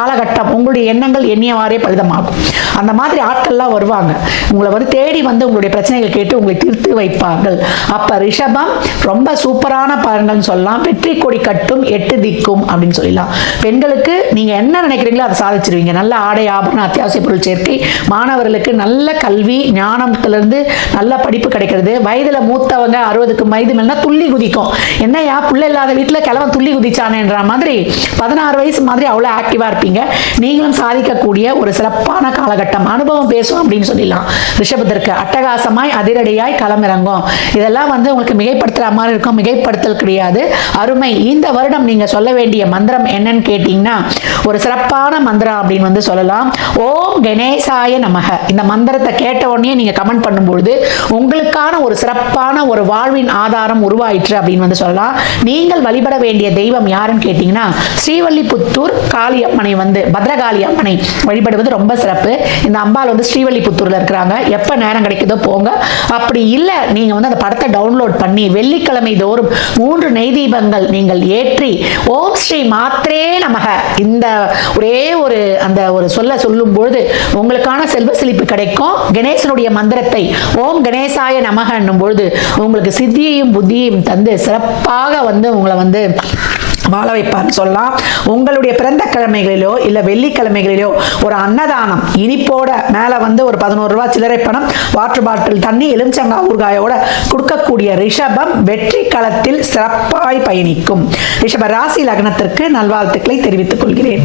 காலகட்டம் உங்களுடைய எண்ணங்கள் எண்ணியவாறே பலிதமாகும். அந்த மாதிரி ஆட்கள்லாம் வருவாங்க, உங்களை வந்து தேடி வந்து உங்களுடைய பிரச்சனைகள் கேட்டு உங்களை தீர்த்து வைப்பார்கள். அப்ப ரிஷபம் ரொம்ப சூப்பரான பலன்கள் சொல்லலாம். வெற்றி கொடி கட்டும் 8 திக்கும் அப்படின்னு சொல்லலாம். பெண்களுக்கு நீங்க என்ன நினைக்கிறீங்களோ அதை சாதிச்சிருவீங்க. நல்ல ஆடை ஆபரண அத்தியாவசிய பொருள் சேர்க்கை, மாணவர்களுக்கு நல்ல கல்வி ஞானத்திலிருந்து நல்ல படிப்பு கிடைக்கிறது. வயதுல மூத்தவங்க 60க்கு வயது மேல துள்ளி குதிக்கும். என்னையா புள்ள இல்லாத வீட்டுல கிழவன் துள்ளி குதிச்சானேன்ற மாதிரி 16 வயசு மாதிரி அவ்வளவு ஆக்டிவா இருப்பீங்க. நீங்களும் சாதிக்கக்கூடிய ஒரு சிறப்பான காலகட்டம். அனுபவம் பேசும் அப்படின்னு சொல்லலாம். ரிஷபத்திற்கு அட்டகாசமாய் அதிரடியாய் களமிறங்கும். இதெல்லாம் வந்து உங்களுக்கு மிகைப்படுத்துற மாதிரி இருக்கும். மிகைப்படுத்தல் கிடையாது, அருமை. இந்த வருடம் நீங்க சொல்ல வேண்டிய மந்திரம் என்னன்னு கேட்டீங்கன்னா ஒரு சிறப்பான மந்திரம் அப்படின்னு வந்து சொல்லலாம். ஓம் கணேசாய நமக. இந்த மந்திரத்தை கேட்ட உடனே நீங்க கமெண்ட் பண்ணும்போது உங்களுக்கான ஒரு சிறப்பான ஒரு வாழ்வின் ஆதாரம் உருவாயிற்று அப்படின்னு வந்து சொல்லலாம். நீங்கள் வழிபட வேண்டிய தெய்வம் யாருன்னு கேட்டீங்கன்னா ஸ்ரீவல்லிபுத்தூர் காளியம்மனை வந்து பத்ரகாளி அம்மனை வழிபடுவது ரொம்ப சிறப்பு. இந்த அம்பாள் வந்து ஸ்ரீவல்லிபுத்தூர்ல இருக்கிறாங்க. எப்ப நேரம் கிடைக்குதோ போங்க. அப்படி இல்லை நீங்க வந்து அந்த படத்தை டவுன்லோட் பண்ணி வெள்ளிக்கிழமை தோறும் 3 நெய் தீபங்கள் நீங்கள் ஏற்றி ஓம் ஸ்ரீ மாத்ரே நமக இந்த ஒரே ஒரு அந்த ஒரு சொல்லும் பொழுது உங்களுக்கான செல்வ செழிப்பு கிடைக்கும். கணேசனுடைய மந்திரத்தை ஓம் கணேசாய நமக என்னும் பொழுது உங்களுக்கு சித்தியையும் புத்தியையும் தந்து சிறப்பாக வந்து உங்களை வந்து வாழ வைப்பார்னு சொல்லலாம். உங்களுடைய பிறந்த கிழமைகளிலோ இல்ல வெள்ளிக்கிழமைகளிலோ ஒரு அன்னதானம் இனிப்போட மேல வந்து ஒரு 11 ரூபாய் சில்லறை பணம், வாட்டர் பாட்டில் தண்ணி, எலுமிச்சங்காய் ஊறுகாயோட கொடுக்கக்கூடிய ரிஷபம் வெற்றி களத்தில் சிறப்பாய் பயணிக்கும். ரிஷப ராசி லக்னத்திற்கு நல்வாழ்த்துக்களை தெரிவித்துக் கொள்கிறேன்.